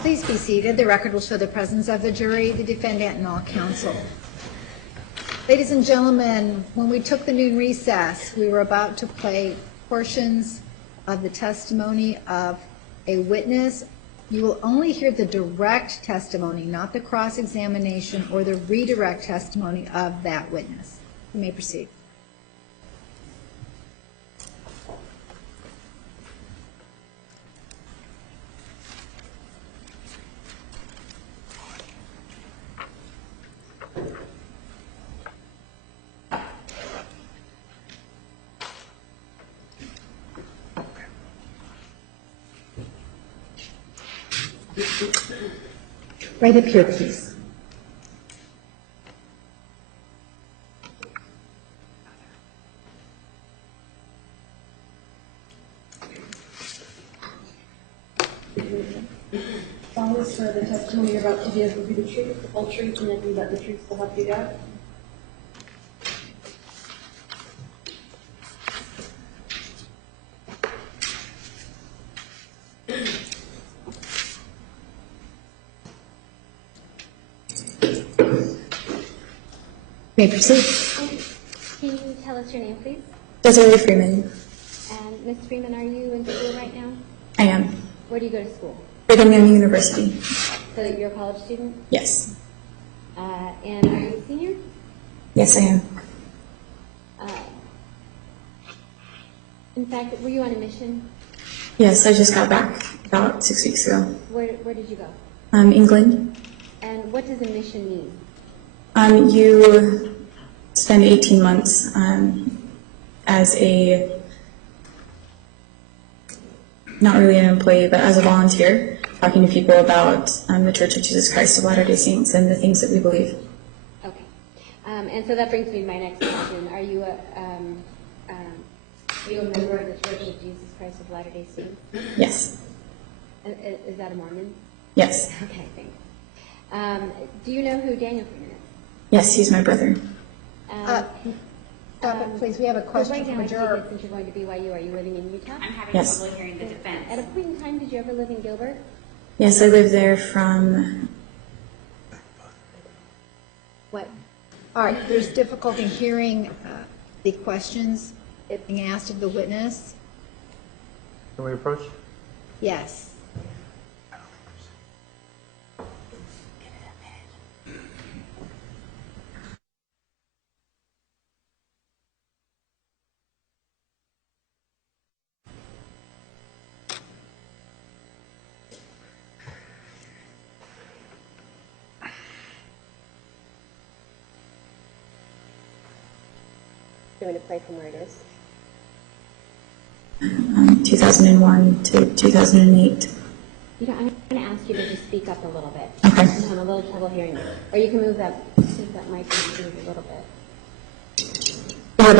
Please be seated. The record will show the presence of the jury, the defendant, and all counsel. Ladies and gentlemen, when we took the noon recess, we were about to play portions of the testimony of a witness. You will only hear the direct testimony, not the cross-examination or the redirect testimony of that witness. You may proceed. Right up here, please. Promise for the testimony you're about to give will be the truth, the whole truth, and nothing but the truth will help you God. You may proceed. Can you tell us your name, please? Jodi Freeman. And Ms. Freeman, are you in school right now? I am. Where do you go to school? Brigham Young University. So you're a college student? Yes. And are you a senior? Yes, I am. In fact, were you on a mission? Yes, I just got back about 6 weeks ago. Where did you go? England. And what does a mission mean? You spend 18 months as a, not really an employee, but as a volunteer, talking to people about the Church of Jesus Christ of Latter-day Saints and the things that we believe. Okay. And so that brings me to my next question. Are you a member of the Church of Jesus Christ of Latter-day Saints? Yes. Is that a Mormon? Yes. Okay, thanks. Do you know who Daniel Freeman is? Yes, he's my brother. Stop it, please. We have a question right from now, a juror. since you're going to BYU, are you living in Utah? I'm having Yes. trouble hearing the defense. At a point in time, did you ever live in Gilbert? Yes, I lived there from, What? All right, there's difficulty hearing the questions being asked of the witness. Can we approach? Yes. Do you want to play from where it is? 2001 to 2008. I'm going to ask you to just speak up a little bit. Okay. I'm having a little trouble hearing you. Or you can move that mic a little bit. That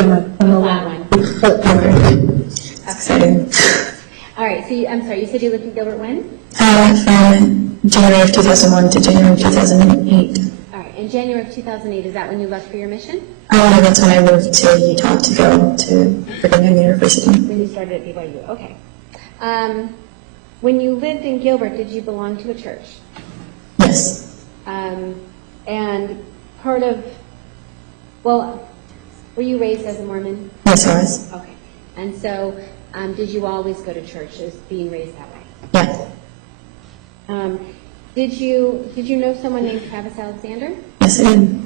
one. Exciting. All right, so I'm sorry, you said you lived in Gilbert when? From January of 2001 to January of 2008. All right, in January of 2008, is that when you left for your mission? That's when I moved to Utah to go to Brigham Young University. When you started at BYU, okay. When you lived in Gilbert, did you belong to a church? Yes. And part of, well, were you raised as a Mormon? Yes, I was. Okay. And so, did you always go to church as being raised that way? Yeah. Did you know someone named Travis Alexander? Yes, I did.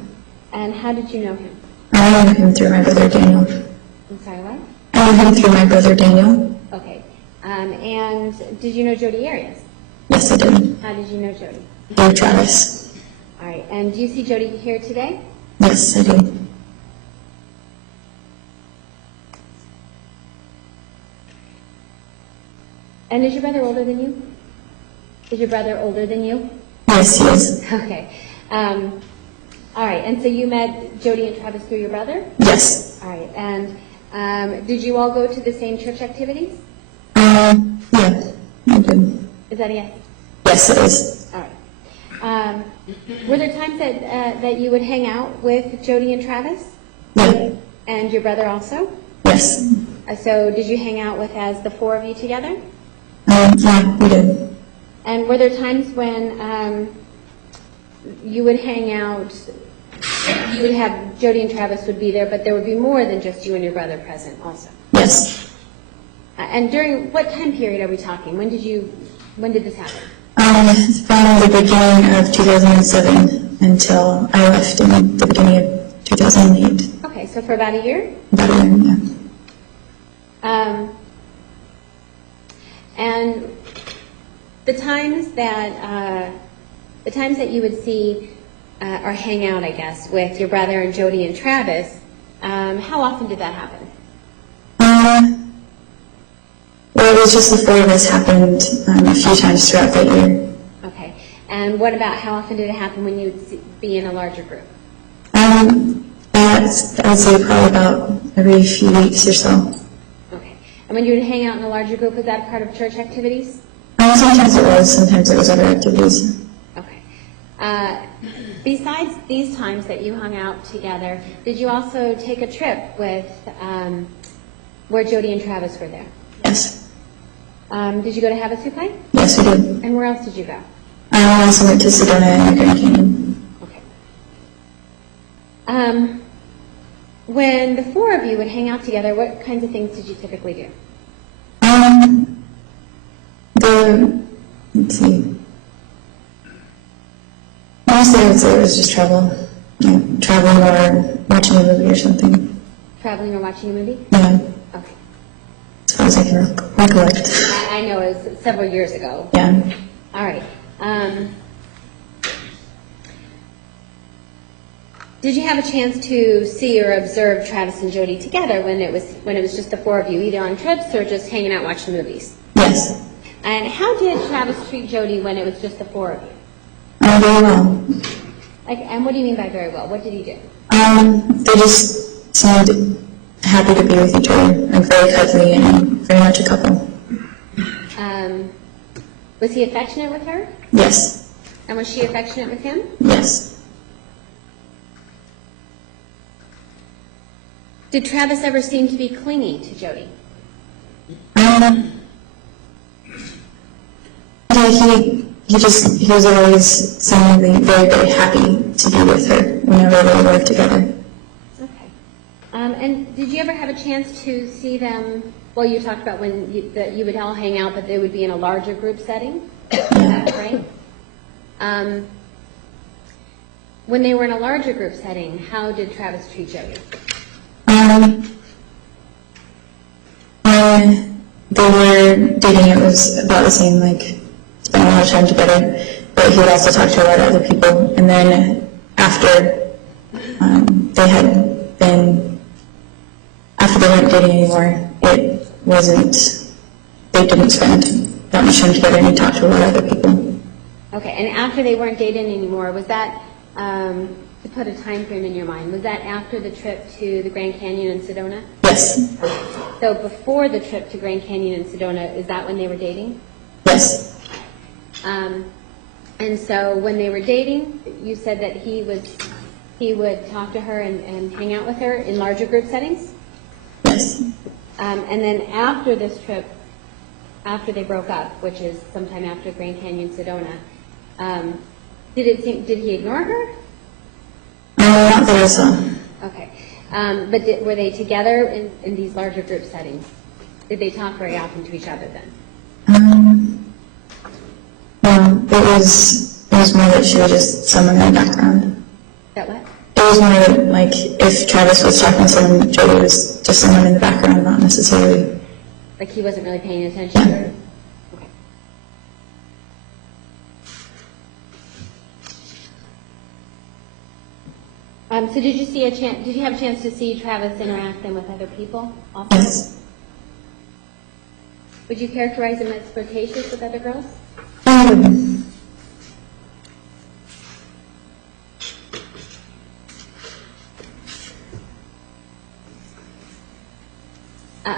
And how did you know him? I knew him through my brother Daniel. I'm sorry, what? I knew him through my brother Daniel. Okay. And did you know Jodi Arias? Yes, I did. How did you know Jodi? Through Travis. All right. And do you see Jodi here today? Yes, I do. And is your brother older than you? Is your brother older than you? Yes, he is. Okay. All right, and so you met Jodi and Travis through your brother? Yes. All right, and did you all go to the same church activities? Yeah, I did. Is that a yes? Yes, it is. All right. Were there times that you would hang out with Jodi and Travis? Yeah. And your brother also? Yes. So did you hang out with as the four of you together? Yeah, we did. And were there times when you would hang out, you would have Jodi and Travis would be there, but there would be more than just you and your brother present also? Yes. And during what time period are we talking? When did this happen? From the beginning of 2007 until I left in the beginning of 2008. Okay, so for about a year? About a year, yeah. And the times that you would see or hang out, I guess, with your brother and Jodi and Travis, how often did that happen? Well, it was just the four of us happened a few times throughout that year. Okay. And what about how often did it happen when you would be in a larger group? I would say probably about every few weeks or so. Okay. And when you would hang out in a larger group, was that part of church activities? Sometimes it was other activities. Okay. Besides these times that you hung out together, did you also take a trip with where Jodi and Travis were there? Yes. Did you go to Havasupai? Yes, we did. And where else did you go? I also went to Sedona and Grand Canyon. Okay. When the four of you would hang out together, what kinds of things did you typically do? Let's see. Mostly I would say it was just travel. Like traveling or watching a movie or something. Traveling or watching a movie? Yeah. Okay. As far as I can recollect. I know it was several years ago. Yeah. All right. Did you have a chance to see or observe Travis and Jodi together when it was just the four of you, either on trips or just hanging out watching movies? Yes. And how did Travis treat Jodi when it was just the four of you? Very well. And what do you mean by very well? What did he do? They just seemed happy to be with each other and very cuddly and very much a couple. Was he affectionate with her? Yes. And was she affectionate with him? Yes. Did Travis ever seem to be clingy to Jodi? He was always seemingly very, very happy to be with her whenever they were together. Okay. And did you ever have a chance to see them? Well, you talked about that you would all hang out, but they would be in a larger group setting. Is that right? When they were in a larger group setting, how did Travis treat Jodi? They were dating, it was about the same, like, spent a lot of time together, but he would also talk to a lot of other people. And then after they weren't dating anymore, they didn't spend that much time together, and he talked to a lot of other people. Okay, and after they weren't dating anymore, was that, to put a time frame in your mind, was that after the trip to the Grand Canyon in Sedona? Yes. So before the trip to Grand Canyon in Sedona, is that when they were dating? Yes. And so when they were dating, you said that he would talk to her and hang out with her in larger group settings? Yes. And then after this trip, after they broke up, which is sometime after Grand Canyon, Sedona, did he ignore her? Not that I saw. Okay. But were they together in these larger group settings? Did they talk very often to each other then? No, it was more that she was just someone in the background. Is that what? It was more that, like, if Travis was talking to someone, Jodi was just someone in the background, not necessarily. Like he wasn't really paying attention to her? Okay. So did you have a chance to see Travis interact then with other people also? Yes. Would you characterize him as flirtatious with other girls?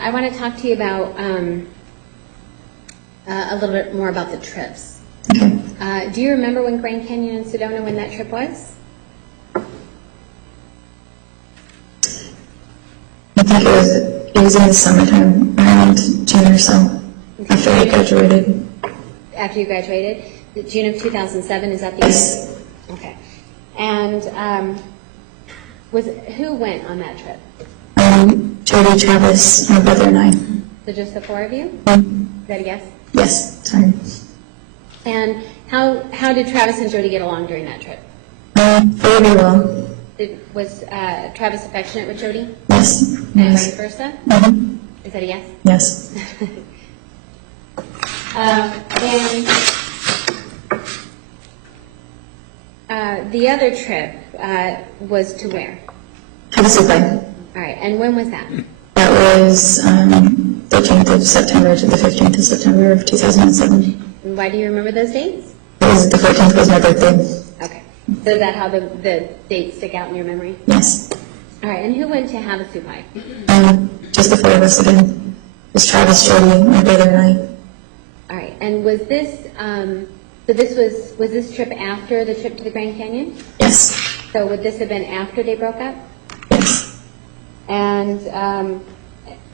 I want to talk to you about a little bit more about the trips. Okay. Do you remember when Grand Canyon and Sedona, when that trip was? I think it was in the summertime, around June or so, after I graduated. After you graduated? June of 2007, is that the year? Yes. Okay. And who went on that trip? Jodi, Travis, my brother, and I. So just the four of you? Is that a yes? Yes, sorry. And how did Travis and Jodi get along during that trip? Very well. Was Travis affectionate with Jodi? Yes. And Yes. vice versa? Mhm. Is that a yes? Yes. And the other trip was to where? Have a super. All right, and when was that? That was 13th of September to the 15th of September of 2007. And why do you remember those dates? The 14th was my birthday. Okay. So is that how the dates stick out in your memory? Yes. All right, and who went to Havasupai? Just the four of us again. It was Travis, Jodi, my brother, and I. All right, and was this, so this was this trip after the trip to the Grand Canyon? Yes. So would this have been after they broke up? Yes. And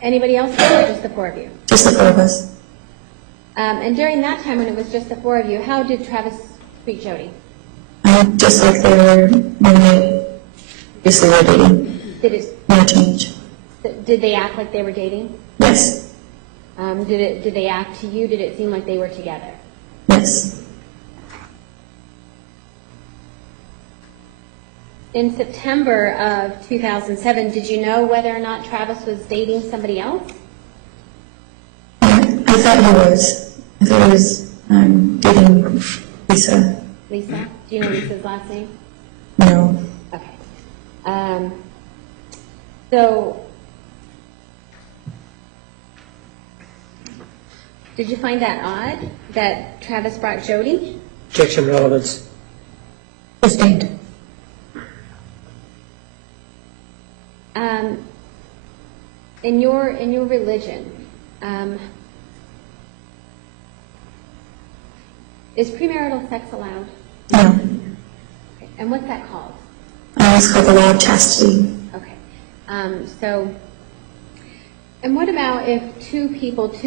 anybody else or just the four of you? Just the four of us. And during that time when it was just the four of you, how did Travis treat Jodi? Just like they were when they previously were dating. No change. Did they act like they were dating? Yes. Did they act to you? Did it seem like they were together? Yes. In September of 2007, did you know whether or not Travis was dating somebody else? I thought he was. I thought he was dating Lisa. Lisa? Do you know Lisa's last name? No. Okay. So, did you find that odd that Travis brought Jodi? Objection, relevance. Sustained. In your religion, is premarital sex allowed? No. Okay. And what's that called? It's called the law of chastity. Okay. And what about if two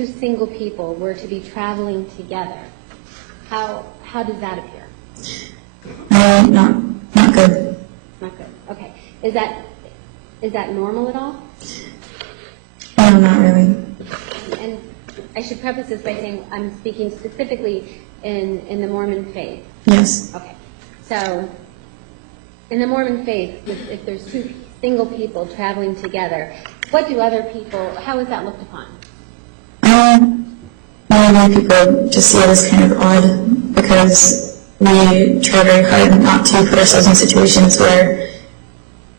single people were to be traveling together? How does that appear? Not good. Not good. Okay. Is that normal at all? No, not really. And I should preface this by saying I'm speaking specifically in the Mormon faith. Yes. Okay. So, in the Mormon faith, if there's two single people traveling together, what do other people, how is that looked upon? Many people just see it as kind of odd because we try very hard not to put ourselves in situations where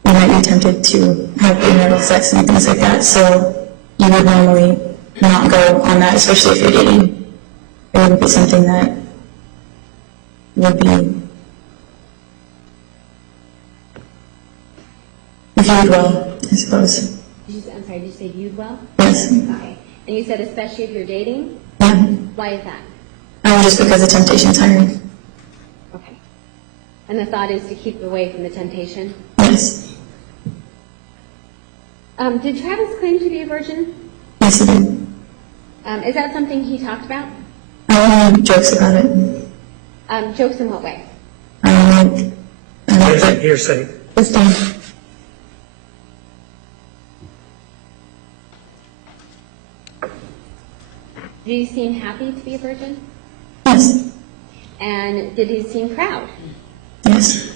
we might be tempted to have premarital sex and things like that. So you would normally not go on that, especially if you're dating. It wouldn't be something that would be viewed well, I suppose. I'm sorry, did you say viewed well? Yes. Okay. And you said especially if you're dating? Yeah. Why is that? Just because the temptation's higher. Okay. And the thought is to keep away from the temptation? Yes. Did Travis claim to be a virgin? Yes, he did. Is that something he talked about? Jokes about it. Jokes in what way? Hearsay. Sustained. Did he seem happy to be a virgin? Yes. And did he seem proud? Yes.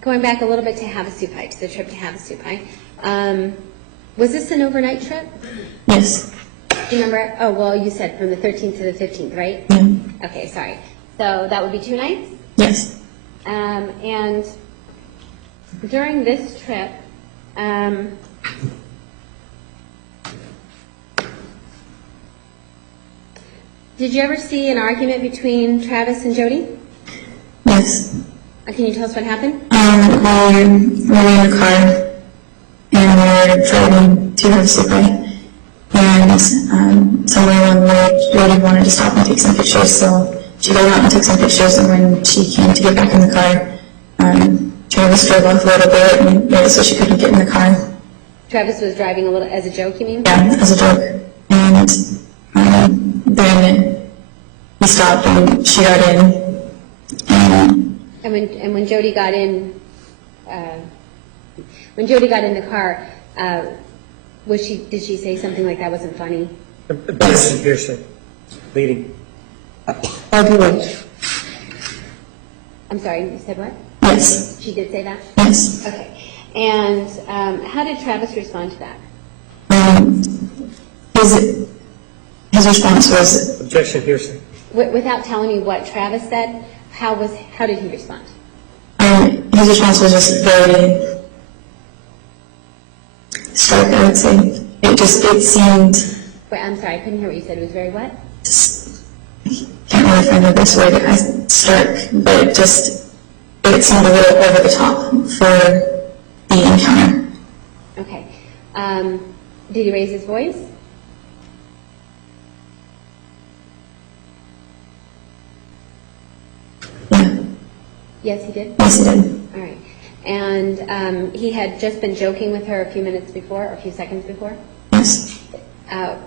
Going back a little bit to Havasupai, to the trip to Havasupai, was this an overnight trip? Yes. Do you remember? Oh, well, you said from the 13th to the 15th, right? Yeah. Okay, sorry. So that would be 2 nights? Yes. And during this trip, did you ever see an argument between Travis and Jodi? Yes. Can you tell us what happened? We were in the car and we were driving to her sleepaway. And somewhere along the way, Jodi wanted to stop and take some pictures, so she got out and took some pictures. And when she came to get back in the car, Travis drove off a little bit, and made it so she couldn't get in the car. Travis was driving a little as a joke, you mean? Yeah, as a joke. And then he stopped and she got in. And when Jodi got in, the car, did she say something like that wasn't funny? Objection, hearsay. Leading. Argument. I'm sorry, you said what? Yes. She did say that? Yes. Okay. And how did Travis respond to that? His response was, Objection, hearsay. Without telling me what Travis said, how did he respond? his response was just very stark, I would say. It seemed, Wait, I'm sorry, I couldn't hear what you said. It was very what? can't really find the best way to stark, but it seemed a little over the top for the encounter. Okay. Did he raise his voice? Yeah. Yes, he did? Yes, he did. All right. And he had just been joking with her a few minutes before, or a few seconds before? Yes. How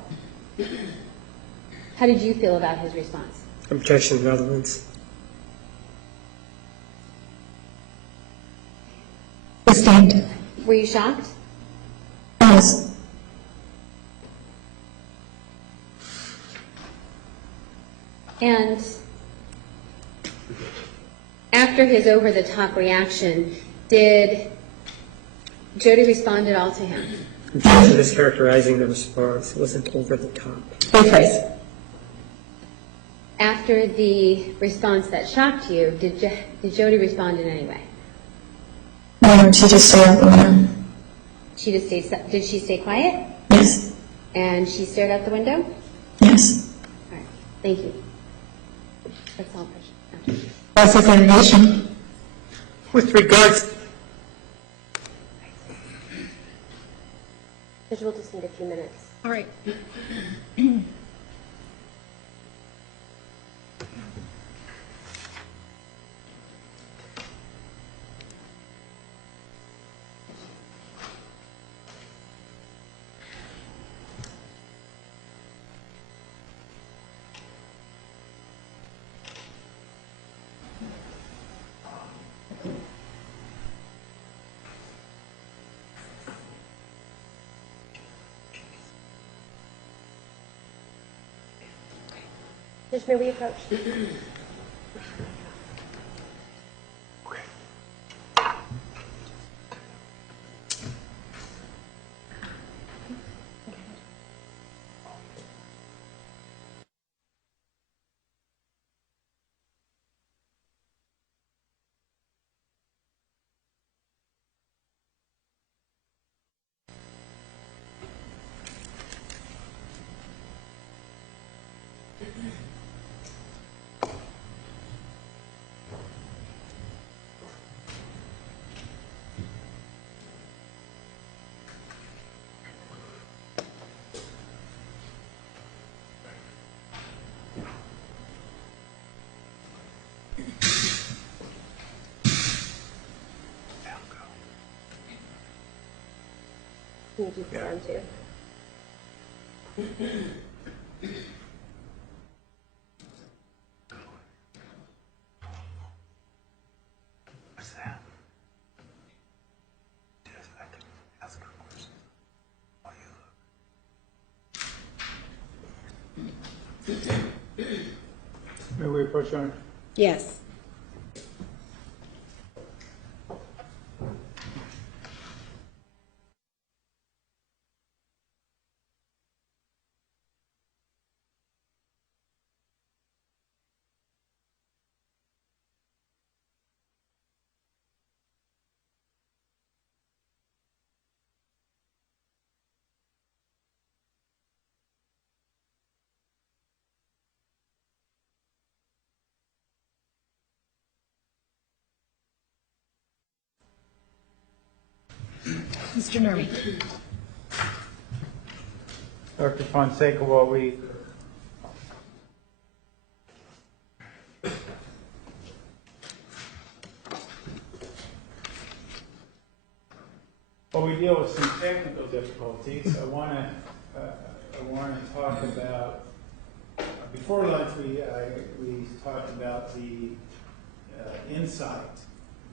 did you feel about his response? Objection, relevance. Sustained. Were you shocked? Yes. And after his over-the-top reaction, did Jodi respond at all to him? Objection is characterizing the response. It wasn't over the top. Okay. After the response that shocked you, did Jodi respond in any way? No, she just stayed out the window. She just stayed. Did she stay quiet? Yes. And she stared out the window? Yes. All right. Thank you. That's all. Okay. That's the clarification. With regards, Judge, we'll just need a few minutes. All right. Judge, may we approach? Can you just stand too? What's that? Yes, I can ask her questions. While you look. May we approach, Your Honor? Yes. Mr. Nerman. Dr. Fonseca, while we deal with some technical difficulties, I want to talk about, before lunch we talked about the insight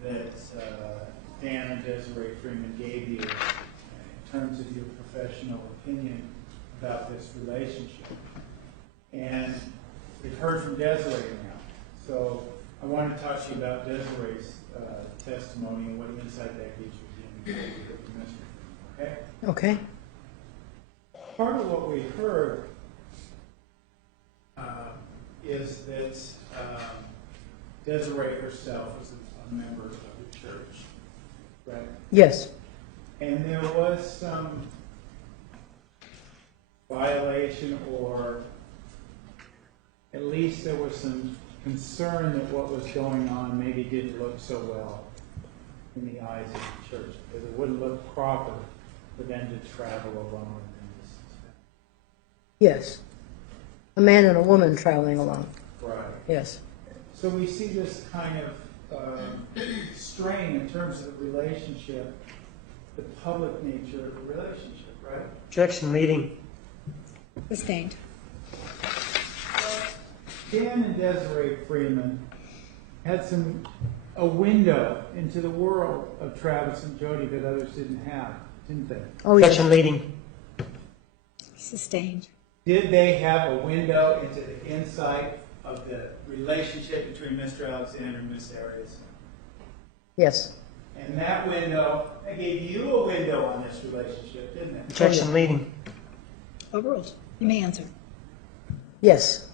that Dan and Desiree Freeman gave you in terms of your professional opinion about this relationship. And we've heard from Desiree now, so I want to talk to you about Desiree's testimony and what insight that gives you. Okay? Okay. Part of what we heard is that Desiree herself was a member of the church, right? Yes. And there was some violation, or at least there was some concern that what was going on maybe didn't look so well in the eyes of the church, because it wouldn't look proper for them to travel alone in this. Yes. A man and a woman traveling alone. Right. Yes. So we see this kind of strain in terms of the relationship, the public nature of the relationship, right? Objection, leading. Sustained. Dan and Desiree Freeman had a window into the world of Travis and Jodi that others didn't have, didn't they? Oh, yes. Objection, leading. Sustained. Did they have a window into the insight of the relationship between Mr. Alexander and Miss Arias? Yes. And that window, they gave you a window on this relationship, didn't it? Objection, leading. Overruled. You may answer. Yes.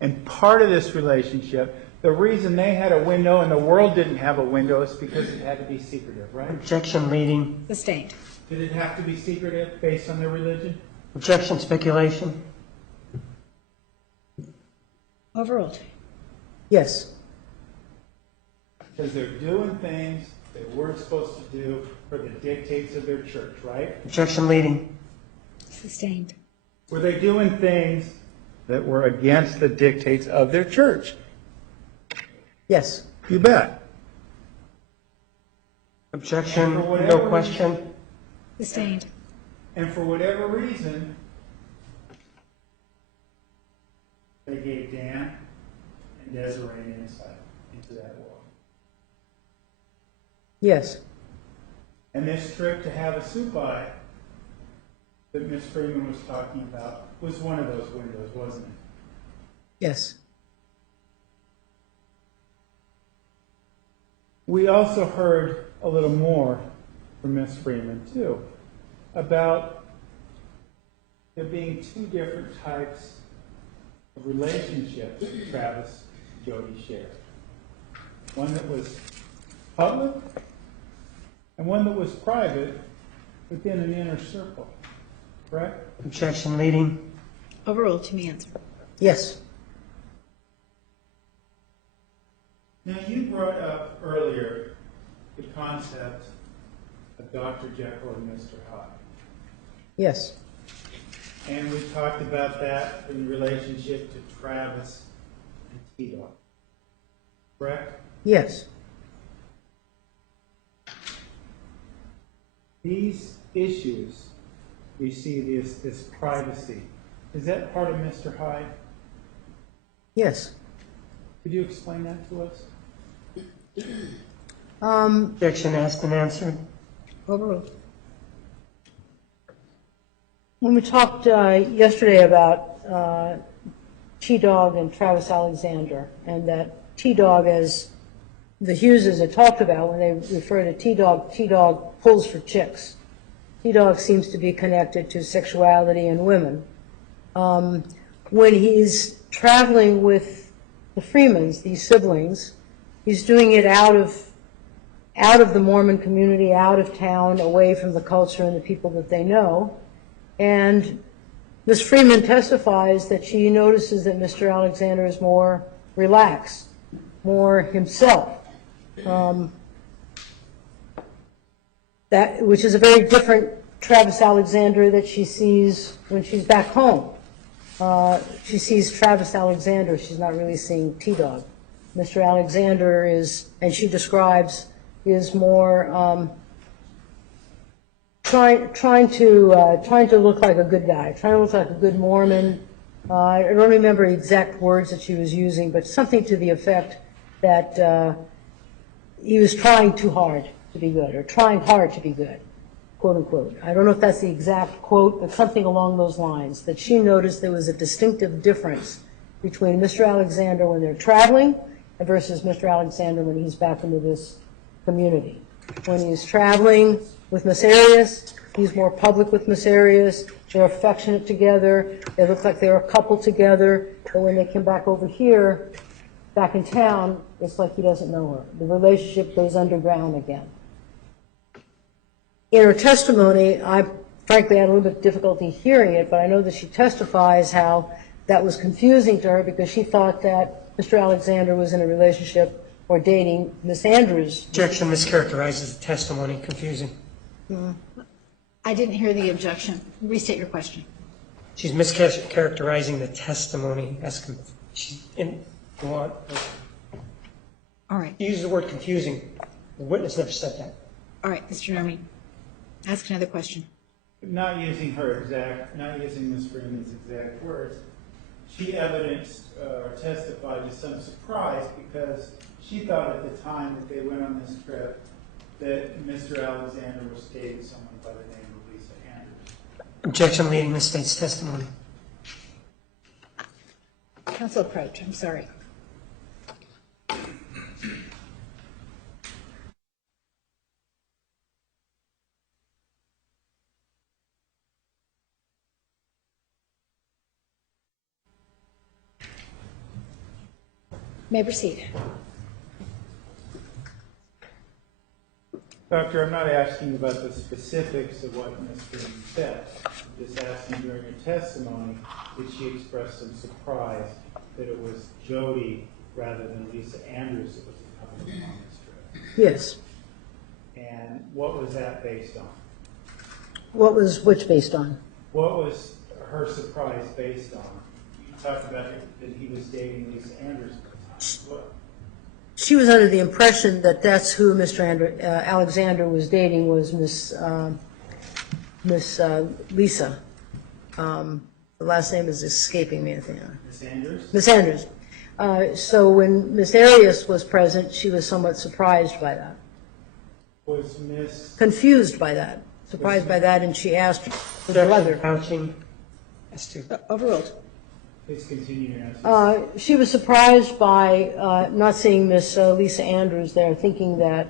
And part of this relationship, the reason they had a window and the world didn't have a window is because it had to be secretive, right? Objection, leading. Sustained. Did it have to be secretive based on their religion? Objection, speculation. Overruled. Yes. Because they're doing things they weren't supposed to do for the dictates of their church, right? Objection, leading. Sustained. Were they doing things that were against the dictates of their church? Yes. You bet. Objection, And for whatever no question. Sustained. And for whatever reason, they gave Dan and Desiree an insight into that world. Yes. And this trip to have a soup-eye that Miss Freeman was talking about was one of those windows, wasn't it? Yes. We also heard a little more from Miss Freeman, too, about there being two different types of relationships that Travis and Jodi shared. One that was public and one that was private within an inner circle. Correct? Objection, leading. Overruled. You may answer. Yes. Now, you brought up earlier the concept of Dr. Jekyll and Mr. Hyde. Yes. And we talked about that in relationship to Travis and T-Dog. Correct? Yes. These issues, we see this privacy. Is that part of Mr. Hyde? Yes. Could you explain that to us? Objection asked and answered. Overruled. When we talked yesterday about T-Dog and Travis Alexander, and that T-Dog, as the Hugheses had talked about when they refer to T-Dog, T-Dog pulls for chicks. T-Dog seems to be connected to sexuality and women. When he's traveling with the Freemans, these siblings, he's doing it out of the Mormon community, out of town, away from the culture and the people that they know. And Miss Freeman testifies that she notices that Mr. Alexander is more relaxed, more himself. that, which is a very different Travis Alexander that she sees when she's back home. She sees Travis Alexander, she's not really seeing T-Dog. Mr. Alexander is, and she describes, is more trying to look like a good guy, trying to look like a good Mormon. I don't remember exact words that she was using, but something to the effect that he was trying too hard to be good, or trying hard to be good, quote unquote. I don't know if that's the exact quote, but something along those lines, that she noticed there was a distinctive difference between Mr. Alexander when they're traveling versus Mr. Alexander when he's back into this community. When he's traveling with Miss Arias, he's more public with Miss Arias, they're affectionate together, they look like they're a couple together, but when they come back over here, back in town, it's like he doesn't know her. The relationship goes underground again. In her testimony, I frankly had a little bit of difficulty hearing it, but I know that she testifies how that was confusing to her because she thought that Mr. Alexander was in a relationship or dating Miss Andrews. Objection mischaracterizes the testimony, confusing. I didn't hear the objection. Restate your question. She's mischaracterizing the testimony as she's in. Go All right. You use the word confusing. The witness never said that. All right, Mr. Nermi, ask another question. Not using Ms. Freeman's exact words, she evidenced or testified to some surprise because she thought at the time that they went on this trip that Mr. Alexander was dating someone by the name of Lisa Andrews. Objection leading the state's testimony. Counsel approach, I'm sorry. May proceed. Doctor, I'm not asking about the specifics of what Ms. Freeman said. I'm just asking during her testimony, did she express some surprise that it was Jodi rather than Lisa Andrews that was accompanying on this trip? Yes. And what was that based on? What was which based on? What was her surprise based on? You talked about that he was dating Lisa Andrews at the time. What? She was under the impression that that's who Mr. Alexander was dating was Miss Lisa. The last name is escaping me, I think. Miss Andrews? Miss Andrews. So when Miss Arias was present, she was somewhat surprised by that. Was Miss... Confused by that. Surprised by that, and she asked her brother. Vouching as to. Please continue your answer. She was surprised by not seeing Miss Lisa Andrews there, thinking that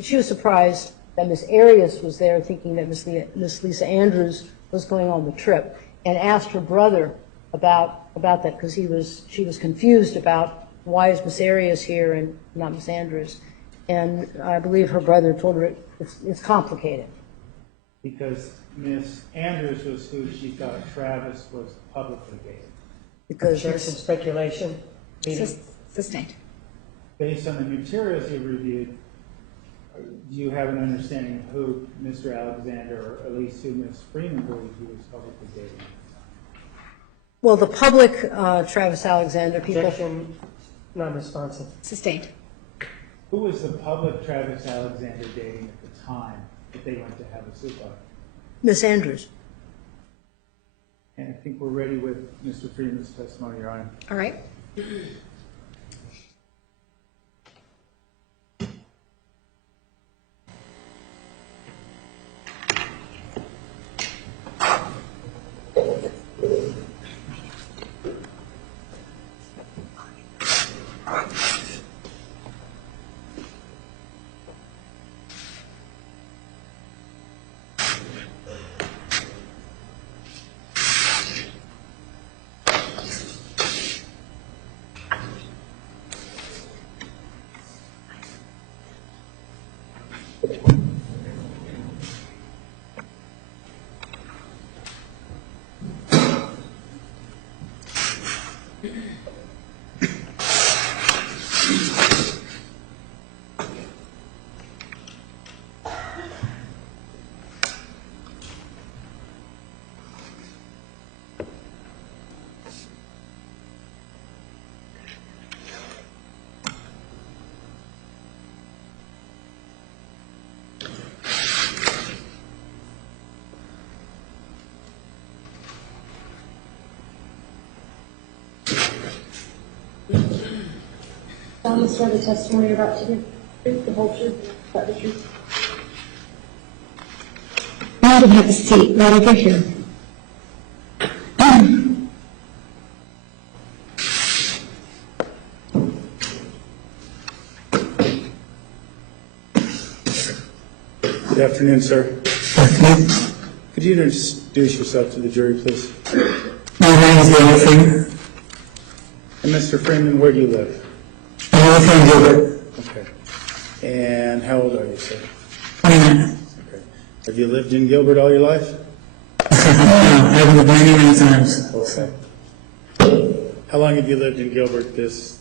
she was surprised that Miss Arias was there, thinking that Miss Lisa Andrews was going on the trip, and asked her brother about that because she was confused about why is Miss Arias here and not Miss Andrews, and I believe her brother told her it's complicated. Because Miss Andrews was who she thought Travis was publicly dating. Because There's some speculation. Sustained. Based on the materials you reviewed, do you have an understanding of who Mr. Alexander, or at least who Ms. Freeman believed he was publicly dating? well, the public Travis Alexander people. Objection non-responsive. Sustained. Who was the public Travis Alexander dating at the time that they went to have a soup up? Miss Andrews. And I think we're ready with Mr. Freeman's testimony, Your Honor. All right. you swear the testimony you're about to give truth, the whole truth, but the truth? Madam, have a seat right over here. Good afternoon, sir. Could you introduce yourself to the jury, please? My name is Jodi Freeman. And Mr. Freeman, where do you live? I live in Gilbert. Okay. And how old are you, sir? 29. Okay. Have you lived in Gilbert all your life? I've lived many times. Okay. How long have you lived in Gilbert this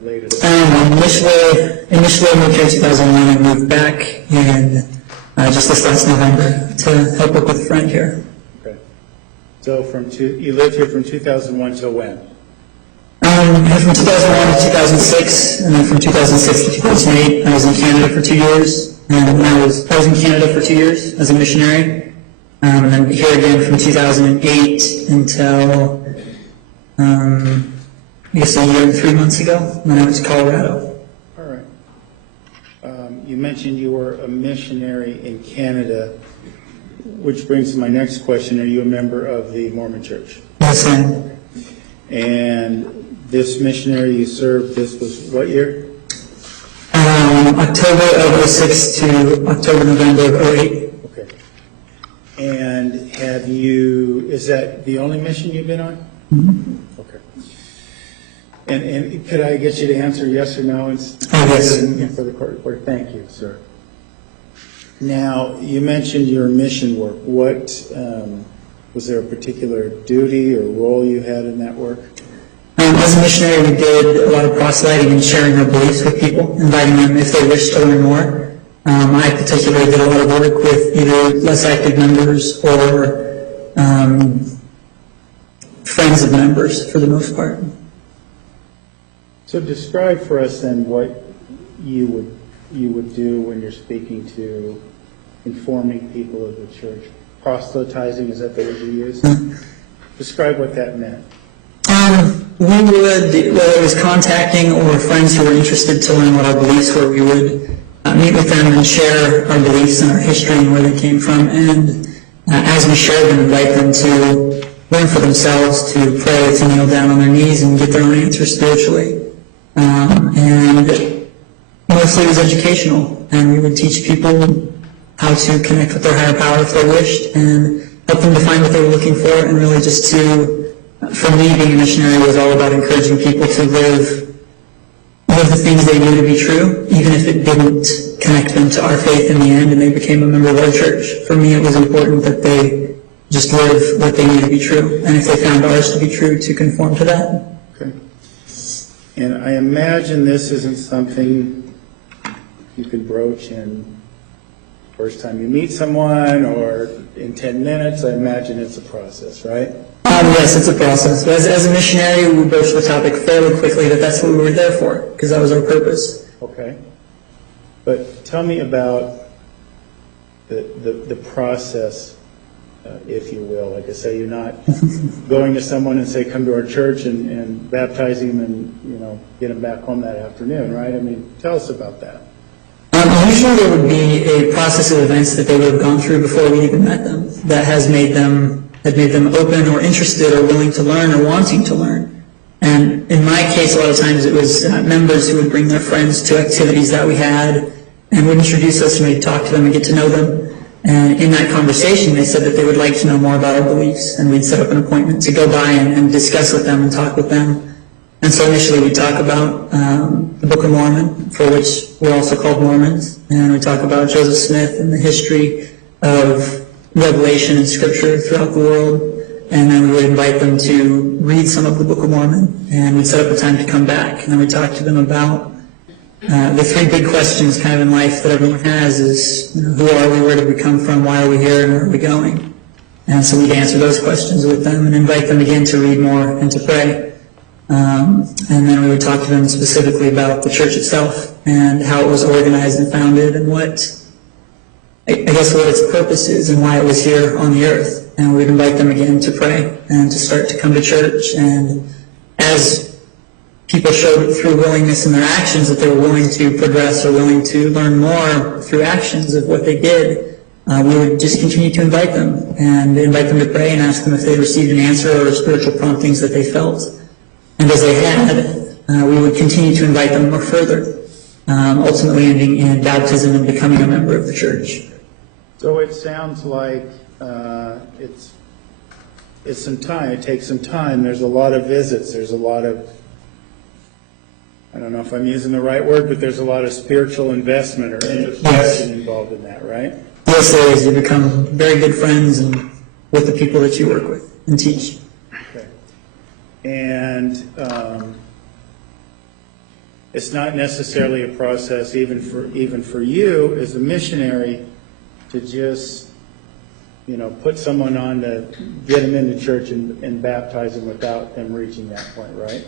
latest? Initially I moved here in 2001 and moved back in just this last November to help work with a friend here. Okay. So you lived here from 2001 till when? From 2001 to 2006, and then from 2006 to 2008, I was in Canada for 2 years. And I was in Canada for 2 years as a missionary. And then here again from 2008 until, I guess, a year and 3 months ago, when I went to Colorado. All right. You mentioned you were a missionary in Canada, which brings to my next question. Are you a member of the Mormon Church? Yes, I am. And this missionary you served, this was what year? October of 06 to October, November of 08. Okay. And is that the only mission you've been on? Mm-hmm. Okay. And could I get you to answer yes or no? Yes. For the court report. Thank you, sir. Now, you mentioned your mission work. Was there a particular duty or role you had in that work? As a missionary, we did a lot of proselyting and sharing our beliefs with people, inviting them if they wished to learn more. I particularly did a lot of work with either less active members or friends of members, for the most part. So describe for us then what you would do when you're speaking to informing people of the church. Proselytizing, is that the word you use? Describe what that meant. We would, whether it was contacting or friends who were interested to learn what our beliefs were, we would meet with them and share our beliefs and our history and where they came from. And as we shared them, invite them to learn for themselves, to pray, to kneel down on their knees and get their own answers spiritually. And mostly it was educational, and we would teach people how to connect with their higher power if they wished, and help them to find what they were looking for, and really just for me, being a missionary was all about encouraging people to live the things they knew to be true, even if it didn't connect them to our faith in the end and they became a member of our church. For me, it was important that they just live what they knew to be true, and if they found ours to be true, to conform to that. Okay. And I imagine this isn't something you can broach in first time you meet someone or in 10 minutes. I imagine it's a process, right? Yes, it's a process. As a missionary, we broached the topic fairly quickly that that's what we were there for, because that was our purpose. Okay. But tell me about the process, if you will. Like I say, you're not going to someone and say, come to our church and baptize him and, get him back home that afternoon, right? I mean, tell us about that. Usually there would be a process of events that they would have gone through before we even met them that had made them open or interested or willing to learn or wanting to learn. And in my case, a lot of times it was members who would bring their friends to activities that we had and would introduce us and we'd talk to them and get to know them. And in that conversation, they said that they would like to know more about our beliefs, and we'd set up an appointment to go by and discuss with them and talk with them. And so initially we'd talk about the Book of Mormon, for which we're also called Mormons, and we'd talk about Joseph Smith and the history of revelation and scripture throughout the world, and then we would invite them to read some of the Book of Mormon, and we'd set up a time to come back, and then we'd talk to them about the three big questions kind of in life that everyone has is, who are we, where did we come from, why are we here, and where are we going? And so we'd answer those questions with them and invite them again to read more and to pray. And then we would talk to them specifically about the church itself and how it was organized and founded and what its purpose is and why it was here on the earth. And we'd invite them again to pray and to start to come to church. And as people showed through willingness in their actions that they were willing to progress or willing to learn more through actions of what they did, we would just continue to invite them to pray and ask them if they received an answer or spiritual promptings that they felt. And as they had, we would continue to invite them more further, ultimately ending in baptism and becoming a member of the church. So it sounds like it's some time. It takes some time. There's a lot of visits. There's a lot of, I don't know if I'm using the right word, but there's a lot of spiritual investment or introspection involved in that, right? Yes, there is. You become very good friends and with the people that you work with and teach. Okay. And it's not necessarily a process even for you as a missionary to just, put someone on to get them into church and baptize them without them reaching that point, right?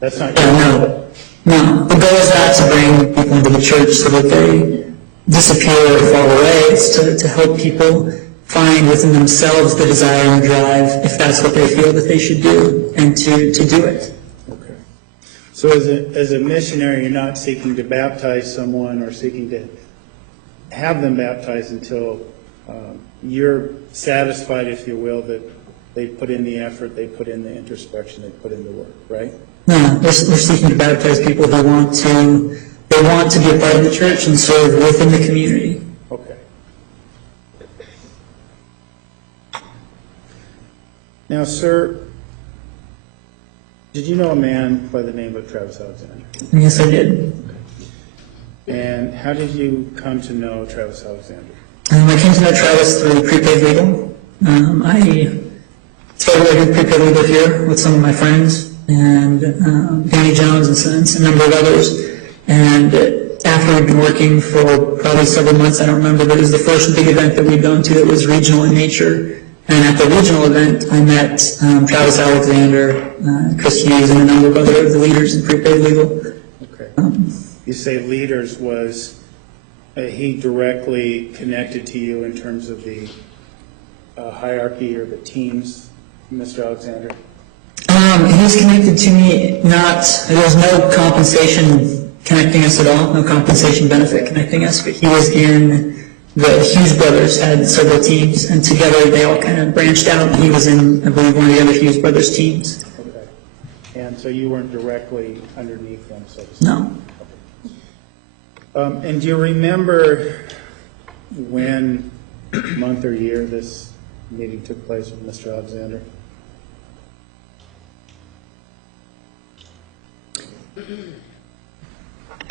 That's not your No. The goal is not to bring people into the church so that they disappear or fall away. It's to help people find within themselves the desire and drive, if that's what they feel that they should do, and to do it. Okay. So as a missionary, you're not seeking to baptize someone or seeking to have them baptized until you're satisfied, if you will, that they put in the effort, they put in the introspection, they put in the work, right? No, we're seeking to baptize people who want to be a part of the church and serve within the community. Okay. Now, sir, did you know a man by the name of Travis Alexander? Yes, I did. And how did you come to know Travis Alexander? I came to know Travis through prepaid legal. I started working prepaid legal here with some of my friends, and Danny Jones and a number of others. And after we'd been working for probably several months, I don't remember, but it was the first big event that we'd gone to that was regional in nature. And at the regional event, I met Travis Alexander, Chris Hughes, and a number of other of the leaders in prepaid legal. Okay. You say leaders, was he directly connected to you in terms of the hierarchy or the teams, Mr. Alexander? He was connected to me, there was no compensation connecting us at all, no compensation benefit connecting us, but he was in, the Hughes brothers had several teams, and together they all kind of branched out, and he was in, I believe, one of the other Hughes brothers teams. Okay. And so you weren't directly underneath them, so to speak? No. And do you remember when, month or year, this meeting took place with Mr. Alexander?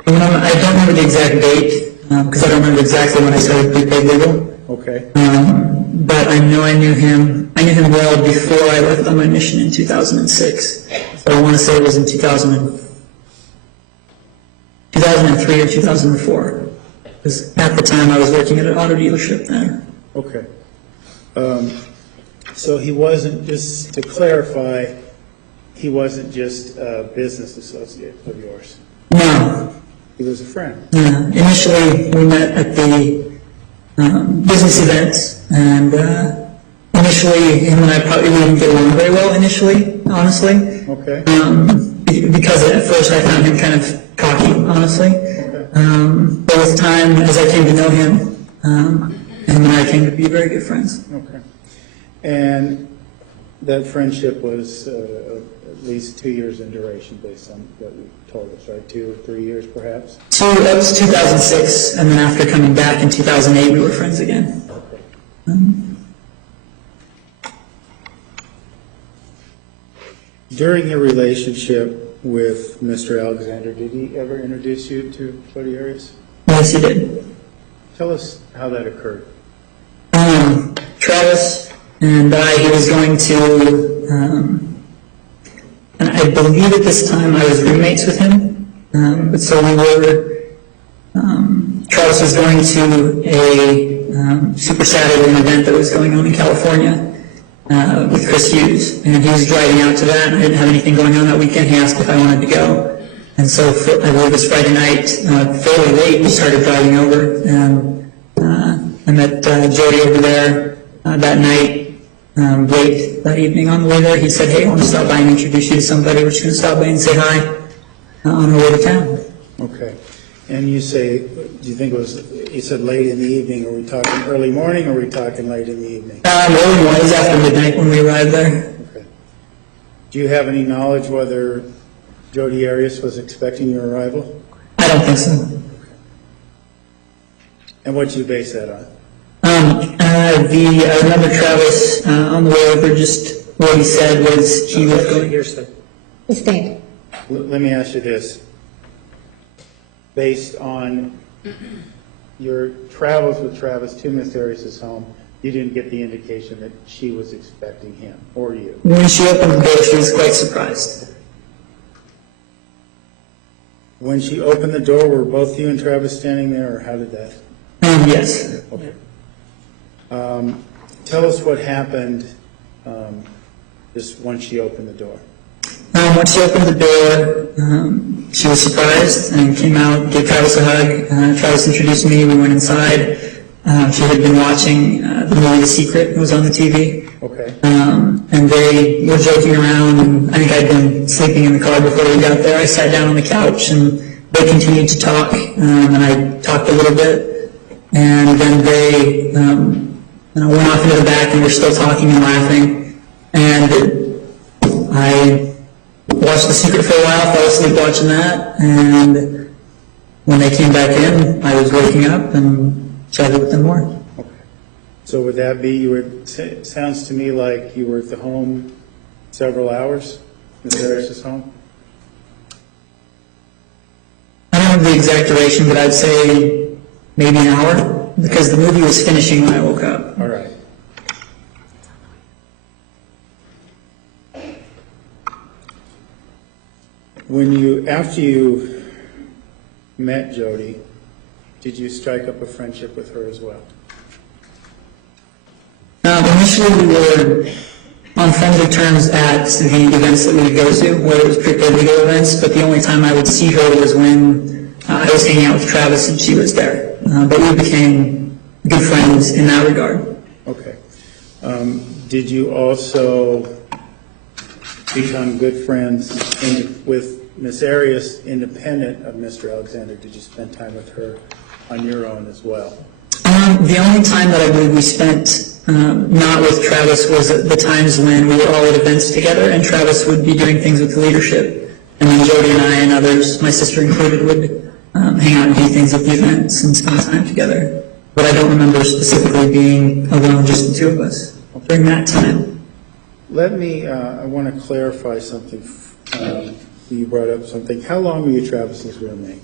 I don't remember the exact date, because I don't remember exactly when I started prepaid legal. Okay. But I know I knew him well before I left on my mission in 2006. So I want to say it was in 2003 or 2004. Because at the time I was working at an auto dealership then. Okay. So he wasn't, just to clarify, he wasn't just a business associate of yours? No. He was a friend? Initially, we met at the business events, and initially, him and I probably didn't get along very well initially, honestly. Okay. Because at first I found him kind of cocky, honestly. Okay. But with time, as I came to know him, him and I came to be very good friends. Okay. And that friendship was at least 2 years in duration based on what you told us, right? 2 or 3 years perhaps? So that was 2006, and then after coming back in 2008, we were friends again. Okay. During your relationship with Mr. Alexander, did he ever introduce you to Jodi Arias? Yes, he did. Tell us how that occurred. Travis and he was going to, and I believe at this time I was roommates with him, but so we were, Travis was going to a Super Saturday event that was going on in California with Chris Hughes, and he was driving out to that, and I didn't have anything going on that weekend. He asked if I wanted to go, and so I believe it was Friday night, fairly late, we started driving over, and I met Jodi over there that night. Late that evening on the way there, he said, "Hey, I want to stop by and introduce you to somebody. We're just going to stop by and say hi." on our way to town. Okay. And you say, do you think it was, you said late in the evening, are we talking early morning, or are we talking late in the evening? Early morning, it was after midnight when we arrived there. Okay. Do you have any knowledge whether Jodi Arias was expecting your arrival? I don't think so. And what do you base that on? I remember Travis on the way over, just what he said was he was going. Hearsay. Sustained. Let me ask you this. Based on your travels with Travis to Miss Arias' home, you didn't get the indication that she was expecting him or you? When she opened the door, she was quite surprised. When she opened the door, were both you and Travis standing there, or how did that? Yes. Okay. Tell us what happened just once she opened the door. Once she opened the door, she was surprised and came out, gave Travis a hug. Travis introduced me. We went inside. She had been watching the movie The Secret. It was on the TV. Okay. And they were joking around, and I think I'd been sleeping in the car before we got there. I sat down on the couch, and they continued to talk, and I talked a little bit, and then they went off into the back, and we were still talking and laughing, and I watched The Secret for a while, fell asleep watching that, and when they came back in, I was waking up and chatted with them more. Okay. So would that be, it sounds to me like you were at the home several hours, Miss Arias' home? I don't have the exact duration, but I'd say maybe an hour, because the movie was finishing when I woke up. All right. After you met Jodi, did you strike up a friendship with her as well? Initially, we were on friendly terms at the events that we would go to, where it was prepaid legal events, but the only time I would see her was when I was hanging out with Travis and she was there. But we became good friends in that regard. Okay. Did you also become good friends with Miss Arias independent of Mr. Alexander? Did you spend time with her on your own as well? The only time that I believe we spent not with Travis was at the times when we were all at events together, and Travis would be doing things with the leadership, and then Jodi and I and others, my sister included, would hang out and do things at the events and spend time together. But I don't remember specifically being alone, just the two of us during that time. I want to clarify something. You brought up something. How long were you Travis's roommate?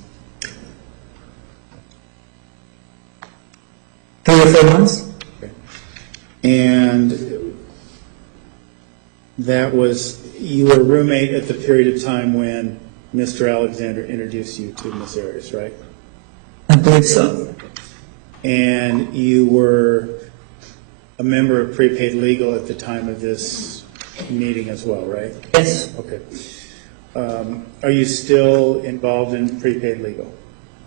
3 or 4 months. Okay. And that was, you were a roommate at the period of time when Mr. Alexander introduced you to Miss Arias, right? I believe so. And you were a member of prepaid legal at the time of this meeting as well, right? Yes. Okay. Are you still involved in prepaid legal?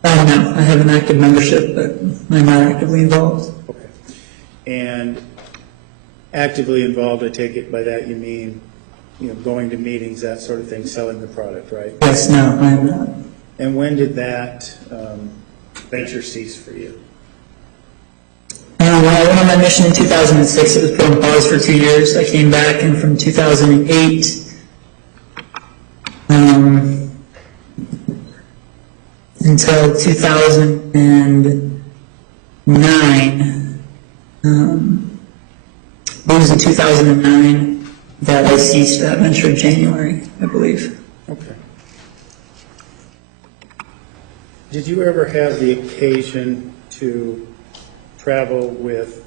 No, I have an active membership, but I'm not actively involved. Okay. And actively involved, I take it by that you mean, going to meetings, that sort of thing, selling the product, right? Yes, no, I'm not. And when did that venture cease for you? When I went on my mission in 2006, it was put on pause for 2 years. I came back, and from 2008 until 2009, it was in 2009 that I ceased that venture in January, I believe. Okay. Did you ever have the occasion to travel with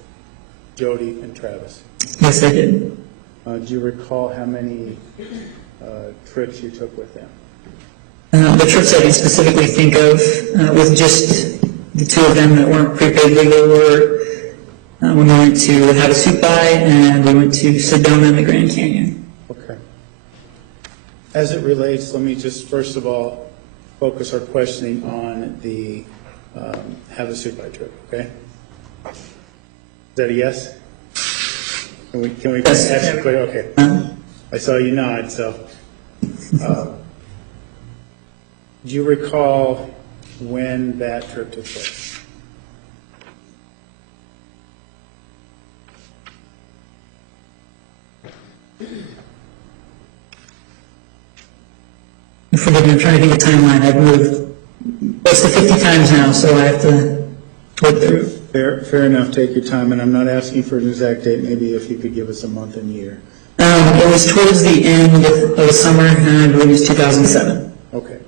Jodi and Travis? Yes, I did. Do you recall how many trips you took with them? The trips I can specifically think of with just the two of them that weren't prepaid legal were when we went to Havasupai and we went to Sedona and the Grand Canyon. Okay. As it relates, let me just first of all focus our questioning on the Havasupai trip, okay? Is that a yes? Can we Yes. ask you quick? Okay. I saw you nod, so. Do you recall when that trip took place? Forgive me, I'm trying to think of timeline. I've moved close to 50 times now, so I have to work through. Fair enough, take your time, and I'm not asking for an exact date, maybe if you could give us a month and year. It was towards the end of the summer, and I believe it was 2007. Okay.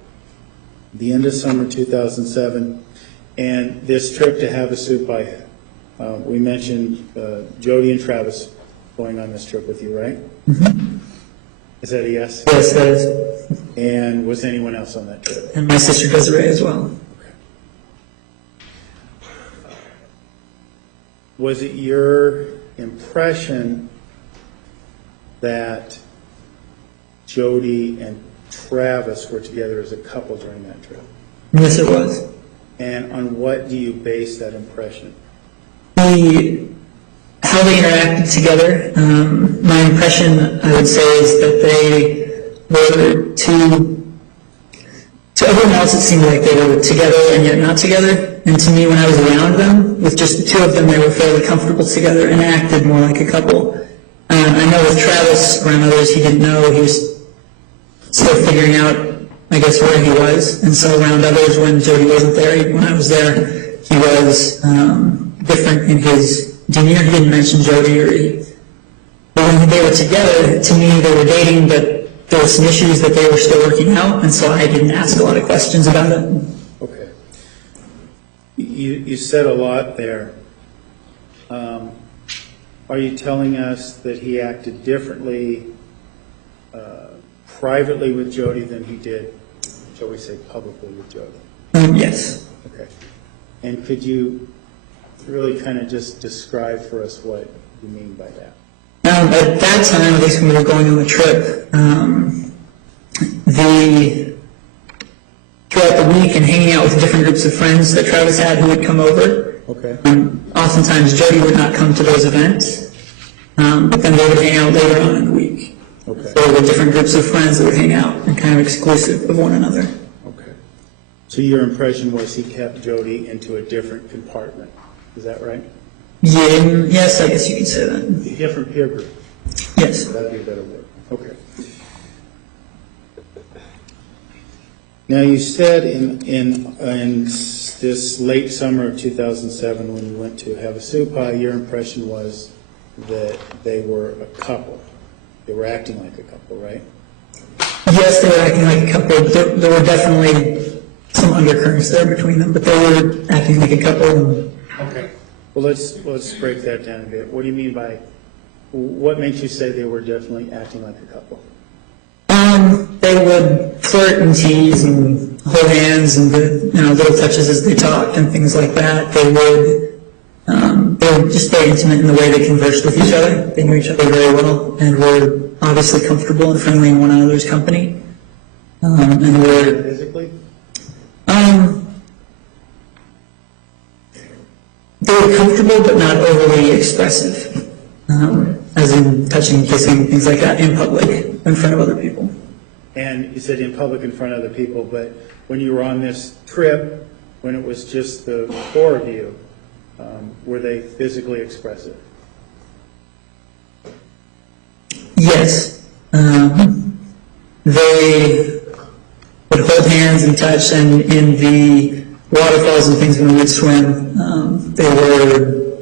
The end of summer 2007, and this trip to Havasu by, we mentioned Jodi and Travis going on this trip with you, right? Mm-hmm. Is that a yes? Yes, that is. And was anyone else on that trip? And my sister Desiree as well. Was it your impression that Jodi and Travis were together as a couple during that trip? Yes, it was. And on what do you base that impression? How they interacted together, my impression, I would say, is that they were to everyone else it seemed like they were together and yet not together. And to me, when I was around them, with just the two of them, they were fairly comfortable together and acted more like a couple. I know with Travis, around others, he didn't know. He was still figuring out, I guess, where he was. And so around others, when Jodi wasn't there, even when I was there, he was different in his demeanor. He didn't mention Jodi, but when they were together, to me, they were dating, but there were some issues that they were still working out, and so I didn't ask a lot of questions about it. Okay. You said a lot there. Are you telling us that he acted differently privately with Jodi than he did, shall we say, publicly with Jodi? Yes. Okay. And could you really kind of just describe for us what you mean by that? At that time, at least when we were going on the trip, throughout the week and hanging out with different groups of friends that Travis had who would come over. Okay. Oftentimes Jodi would not come to those events, but then they would hang out later on in the week. Okay. So there were different groups of friends that would hang out and kind of exclusive of one another. Okay. So your impression was he kept Jodi into a different compartment. Is that right? Yeah, yes, I guess you could say that. A different peer group. Yes. That'd be a better word. Okay. Now you said in this late summer of 2007 when you went to Havasupai, your impression was that they were a couple. They were acting like a couple, right? Yes, they were acting like a couple. There were definitely some undercurrents there between them, but they were acting like a couple. Okay. Well, let's break that down a bit. What do you mean by, what makes you say they were definitely acting like a couple? They would flirt and tease and hold hands and little touches as they talked and things like that. They were just very intimate in the way they conversed with each other. They knew each other very well and were obviously comfortable and friendly in one another's company. And were Physically? They were comfortable but not overly expressive, as in touching, kissing, things like that in public, in front of other people. And you said in public in front of other people, but when you were on this trip, when it was just the four of you, were they physically expressive? Yes. They would hold hands and touch, and in the waterfalls and things when we would swim, they were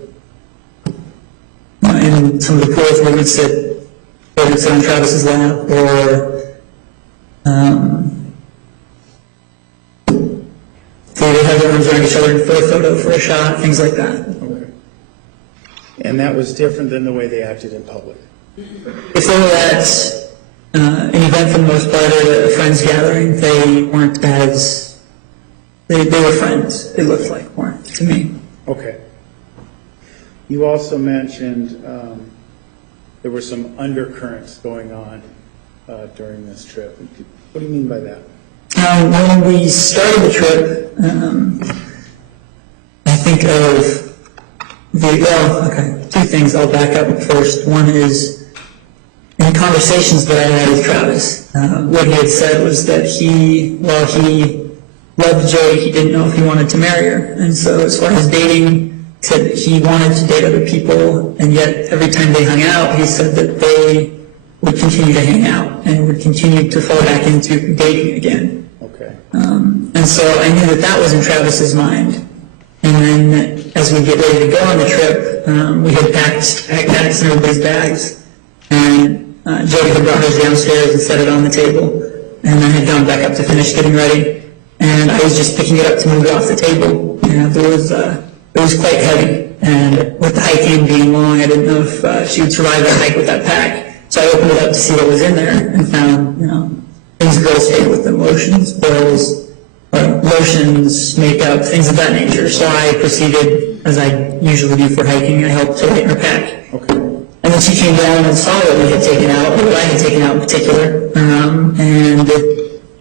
in some of the pools where we'd sit, whether it's on Travis's lap or they would have their arms around each other for a photo, for a shot, things like that. Okay. And that was different than the way they acted in public? If they were at an event for the most part or a friends gathering, they weren't as, they were friends, it looked like more to me. Okay. You also mentioned there were some undercurrents going on during this trip. What do you mean by that? When we started the trip, I think of two things. I'll back up first. One is in conversations that I had with Travis, what he had said was that while he loved Jodi, he didn't know if he wanted to marry her. And so as far as dating, he said that he wanted to date other people, and yet every time they hung out, he said that they would continue to hang out and would continue to fall back into dating again. Okay. And so I knew that that was in Travis's mind. And then as we get ready to go on the trip, we had packed bags in everybody's bags. And Jodi had brought hers downstairs and set it on the table. And I had gone back up to finish getting ready. And I was just picking it up to move it off the table. And it was quite heavy. And with the hiking being long, I didn't know if she would survive that hike with that pack. So I opened it up to see what was in there and found, things girls hate with them, lotions, oils, lotions, makeup, things of that nature. So I proceeded, as I usually do for hiking, I helped to lighten her pack. Okay. And then she came down and saw what we had taken out, or what I had taken out in particular, and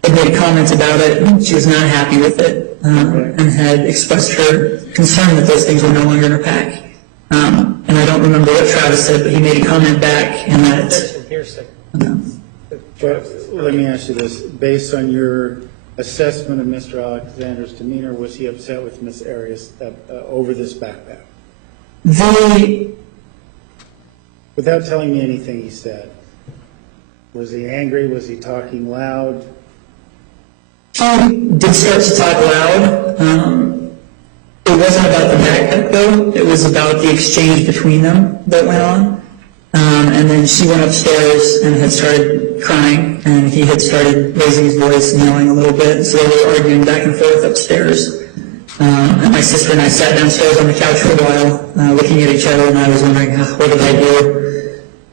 had made a comment about it, and she was not happy with it, and had expressed her concern that those things were no longer in her pack. And I don't remember what Travis said, but he made a comment back, and that... But let me ask you this. Based on your assessment of Mr. Alexander's demeanor, was he upset with Miss Arias over this backpack? Without telling me anything he said, was he angry? Was he talking loud? He did start to talk loud. It wasn't about the backpack, though. It was about the exchange between them that went on. And then she went upstairs and had started crying, and he had started raising his voice and yelling a little bit, and so they were arguing back and forth upstairs. And my sister and I sat downstairs on the couch for a while, looking at each other, and I was wondering, what did I do?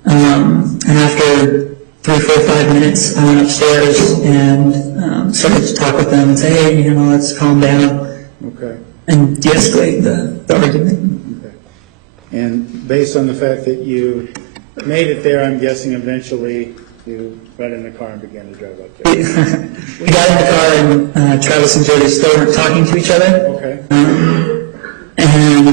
And after 3, 4, 5 minutes, I went upstairs and started to talk with them and say, hey, let's calm down. Okay. And de-escalate the argument. Okay. And based on the fact that you made it there, I'm guessing eventually you got in the car and began to drive up there. We got in the car, and Travis and Jodi still weren't talking to each other. Okay. And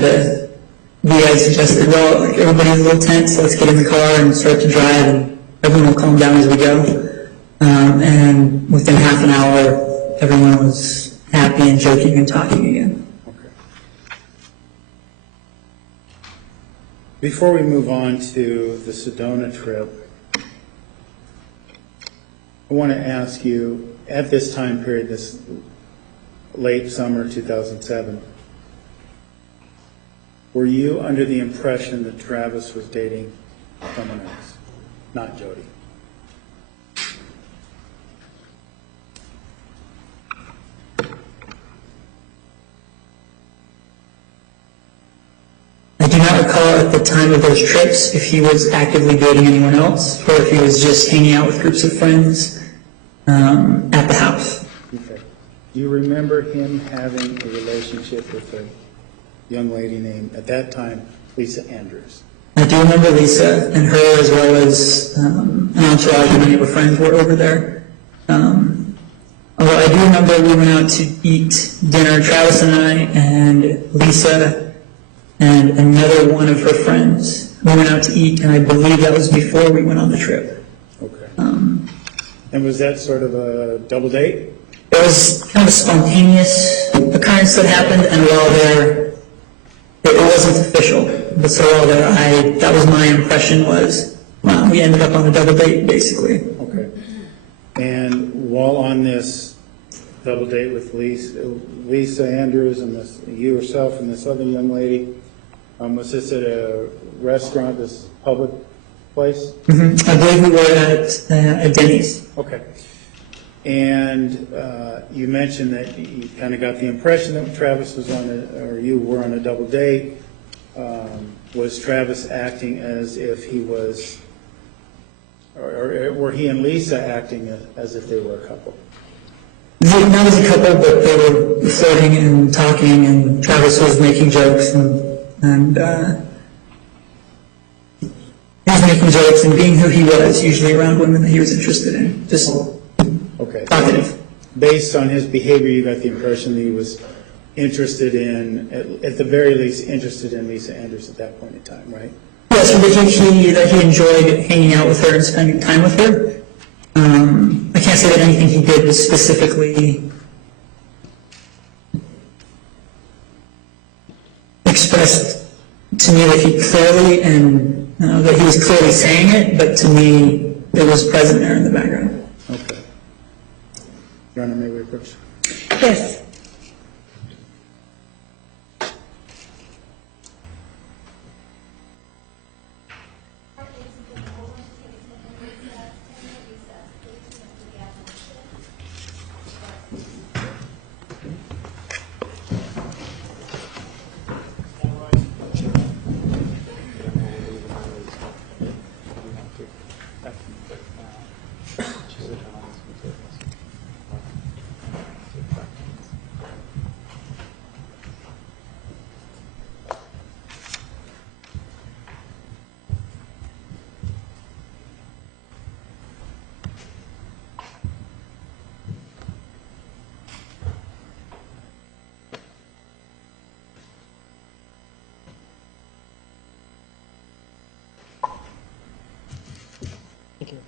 we had suggested, well, everybody's a little tense, so let's get in the car and start to drive, and everyone will calm down as we go. And within half an hour, everyone was happy and joking and talking again. Before we move on to the Sedona trip, I want to ask you, at this time period, this late summer 2007, were you under the impression that Travis was dating someone else, not Jodi? I do not recall at the time of those trips if he was actively dating anyone else or if he was just hanging out with groups of friends at the house. Okay. Do you remember him having a relationship with a young lady named, at that time, Lisa Andrews? I do remember Lisa and her, as well as an entourage of many of her friends were over there. Although I do remember we went out to eat dinner, Travis and I, and Lisa and another one of her friends. We went out to eat, and I believe that was before we went on the trip. Okay. And was that sort of a double date? It was kind of a spontaneous occurrence that happened, and while there, it wasn't official. But so while there, that was my impression was, we ended up on a double date, basically. Okay. And while on this double date with Lisa Andrews and you yourself and this other young lady, was this at a restaurant, this public place? Mm-hmm. I believe we were at Denny's. Okay. And you mentioned that you kind of got the impression that Travis was or you were on a double date. Was Travis acting as if he was, or were he and Lisa acting as if they were a couple? Not as a couple, but they were flirting and talking, and Travis was making jokes, and he was making jokes and being who he was, usually around women that he was interested in, just talkative. Based on his behavior, you got the impression that he was interested in, at the very least, interested in Lisa Andrews at that point in time, right? Yes, that he enjoyed hanging out with her and spending time with her. I can't say that anything he did was specifically expressed to me that he clearly, and that he was clearly saying it, but to me, it was present there in the background. Okay. Your Honor, may we approach? Yes. Thank you.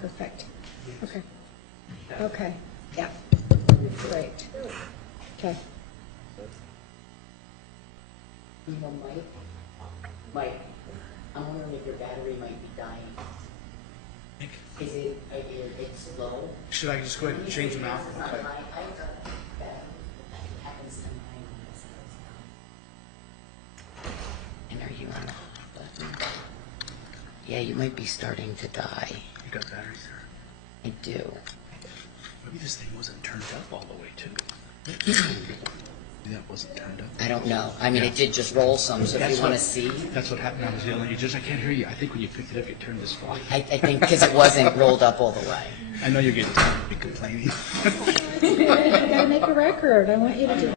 Perfect. Okay. Okay, yeah. Great. Okay. You know, Mike, I'm wondering if your battery might be dying. Is it, it's low? Should I just go ahead and change them out? It's not Okay. high. I got that. It happens to mine when it slows down. And are you on the hot button? Yeah, you might be starting to die. You got batteries there? I do. Maybe this thing wasn't turned up all the way, too. Maybe that wasn't turned up. I don't know. I mean, it did just roll some, so if you want to see. That's what happened. I was yelling. I can't hear you. I think when you picked it up, you turned this far. I think because it wasn't rolled up all the way. I know you're getting tired of me complaining. You gotta make a record. I want you to do